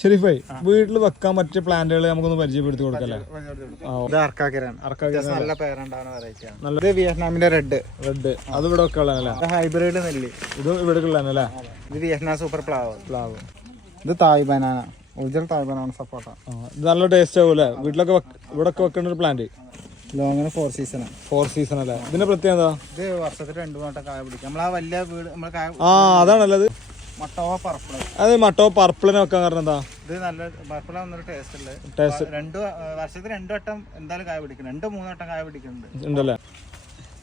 ഷെരീഫേ, വീട്ടിൽ വെക്കാൻ പറ്റിയ പ്ലാന്റുകൾ നമുക്കൊന്ന് പരിചയപ്പെടുത്തി കൊടുക്കല്ലേ? വിയറ്റ്നാമിന്റെ റെഡ് അത് ഇവിടെ വെക്കാനുള്ളതല്ലേ? ഹൈബ്രിഡ് നെല്ല് ഇത് ഇവിടെ ഉള്ളതല്ലേ? ഇത് വിയറ്റ്നാം സൂപ്പർ പ്ലാവ്. ഇത് തായ് ബനാന, ഒറിജിനൽ തായ് ബനാന സപ്പോട്ട. ഇത് നല്ല ടേസ്റ്റ് ആവൂല്ലേ? വീട്ടിലൊക്കെ ഇവിടെ വെക്കേണ്ട ഒരു പ്ലാന്റ്. ലോങ്ങിന് 4 സീസൺ അല്ലേ? ഇതിന്റെ പ്രത്യേകത ഇത് വർഷത്തിൽ 2 വട്ടം കായ പിടിക്കും. നമ്മളാ വലിയ വീട് അതാണല്ലത്. മട്ടോവ പർപ്പിൾ. അത് മട്ടോ പർപ്പിളിനെ വെക്കാൻ കാരണം എന്താ? ഇത് നല്ല പർപ്പിളാന്നൊരു ടേസ്റ്റ് ഉള്ളത്. വർഷത്തിൽ 2 വട്ടം എന്തായാലും കായ പിടിക്കും. 2-3 വട്ടം കായ പിടിക്കുന്നുണ്ട് ഉണ്ടല്ലേ?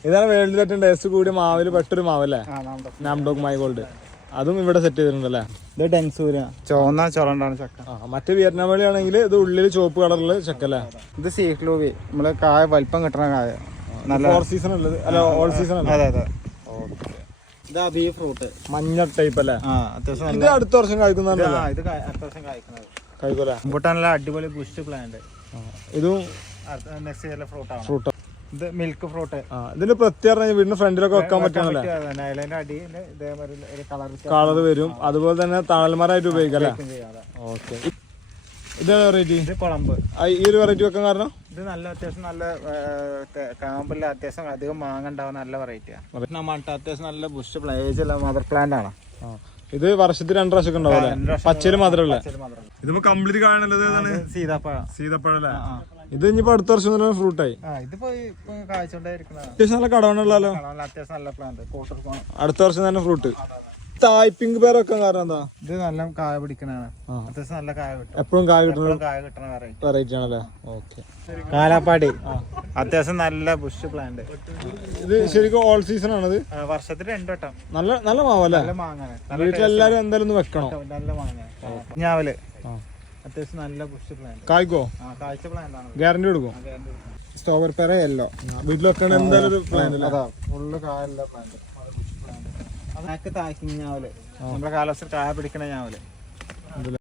ഇതാണ് വേൾഡിൽ ഏറ്റവും ടേസ്റ്റ് കൂടിയ മാവില് പെട്ടൊരു മാവല്ലേ? നാംഡോക്ക് മൈ ഗോൾഡ്. അതും ഇവിടെ സെറ്റ് ചെയ്തിട്ടുണ്ടല്ലേ? ഇത് ഡെൻസൂര ചുവന്ന ചുളണ്ടാണ് ചക്ക. മറ്റേ വിയറ്റ്നാം വഴി ആണെങ്കിൽ ഇത് ഉള്ളിൽ ചുവപ്പ് കളറില് ചക്കല്ലേ? ഇത് സീക്ലൂവി, നമ്മള് കായ വലിപ്പം കിട്ടണ കായ. നല്ല 4 സീസൺ ഉള്ളത് അല്ല, ഓൾ സീസൺ അല്ലേ? അതെ. ഇത് അബി ഫ്രൂട്ട്, മഞ്ഞ ടൈപ്പ് അല്ലേ? അത്യാവശ്യം ഇത് അടുത്ത വർഷം കഴിക്കുന്നതാണ്. ഇത് അടുത്ത വർഷം കഴിക്കുന്നത്. കഴിക്കൂല? നല്ല അടിപൊളി ബുഷ് പ്ലാന്റ്. ഇതും നെക്സ്റ്റ് ഇയറിലെ ഫ്രൂട്ടാണ്. ഫ്രൂട്ട്. ഇത് മിൽക്ക് ഫ്രൂട്ട്. ഇതിന്റെ പ്രത്യേകത വീടിന്റെ ഫ്രണ്ടിലൊക്കെ വെക്കാൻ പറ്റുന്നല്ലേ? കളർ വരും. അതുപോലെ തന്നെ തണൽമരമായിട്ട് ഉപയോഗിക്കാം. ഓക്കെ. ഇതാണ് വെറൈറ്റി. ഇത് കുളമ്പ്. ഈ ഒരു വെറൈറ്റി വെക്കാൻ കാരണം ഇത് നല്ല അത്യാവശ്യം നല്ല കാമ്പില്ല, അത്യാവശ്യം അധികം മാങ്ങ ഉണ്ടാവുന്ന നല്ല വെറൈറ്റിയാണ്. അത്യാവശ്യം നല്ല ബുഷ് പ്ലേജ് മദർ പ്ലാന്റ് ആണ്. ഇത് വർഷത്തിൽ 2 പ്രാവശ്യം ഉണ്ടാവും. പച്ചല് മാത്രമല്ല. ഇതിപ്പോ കംപ്ലീറ്റ് കാണുന്നത് സീതപ്പഴം അല്ലേ? ഇത് ഇനിയിപ്പോ അടുത്ത വർഷം തന്നെ ഫ്രൂട്ടായി. ഇതിപ്പോ കാഴ്ചകൊണ്ടേയിരിക്കുന്ന അത്യാവശ്യം നല്ല കടവണല്ലോ. അത്യാവശ്യം നല്ല പ്ലാന്റ്. അടുത്ത വർഷം തന്നെ ഫ്രൂട്ട്. തായ് പിങ്ക് പേർ വെക്കാൻ കാരണം എന്താ? ഇത് നല്ല കായ പിടിക്കണാണ്. അത്യാവശ്യം നല്ല കായ കിട്ടും. എപ്പോഴും കായ കിട്ടുന്ന വെറൈറ്റി ആണല്ലേ? ഓക്കെ. കാലാപ്പാടി അത്യാവശ്യം നല്ല ബുഷ് പ്ലാന്റ്. ഇത് ശരിക്കും ഓൾ സീസൺ ആണത്? വർഷത്തിൽ 2 വട്ടം. നല്ല മാവല്ലേ? നല്ല മാങ്ങ. വീട്ടിലെല്ലാരും എന്തായാലും ഒന്ന് വെക്കണം. നല്ല മാങ്ങ. ഞാവല് അത്യാവശ്യം നല്ല ബുഷ് പ്ലാന്റ്. കായ്ക്കോ? കാഴ്ച പ്ലാന്റ് ആണ്. ഗ്യാരണ്ടി കൊടുക്കും? സ്ട്രോബെറി പെര യെല്ലോ വീട്ടിൽ വെക്കാൻ എന്തായാലും ഒരു പ്ലാന്റ് അല്ലേ? ഫുള്ള് കായുള്ള പ്ലാന്റ്. അതൊക്കെ താക്കിങ് ഞാവല്, നമ്മുടെ കാലാവസ്ഥ കായ പിടിക്കണ ഞാവല്.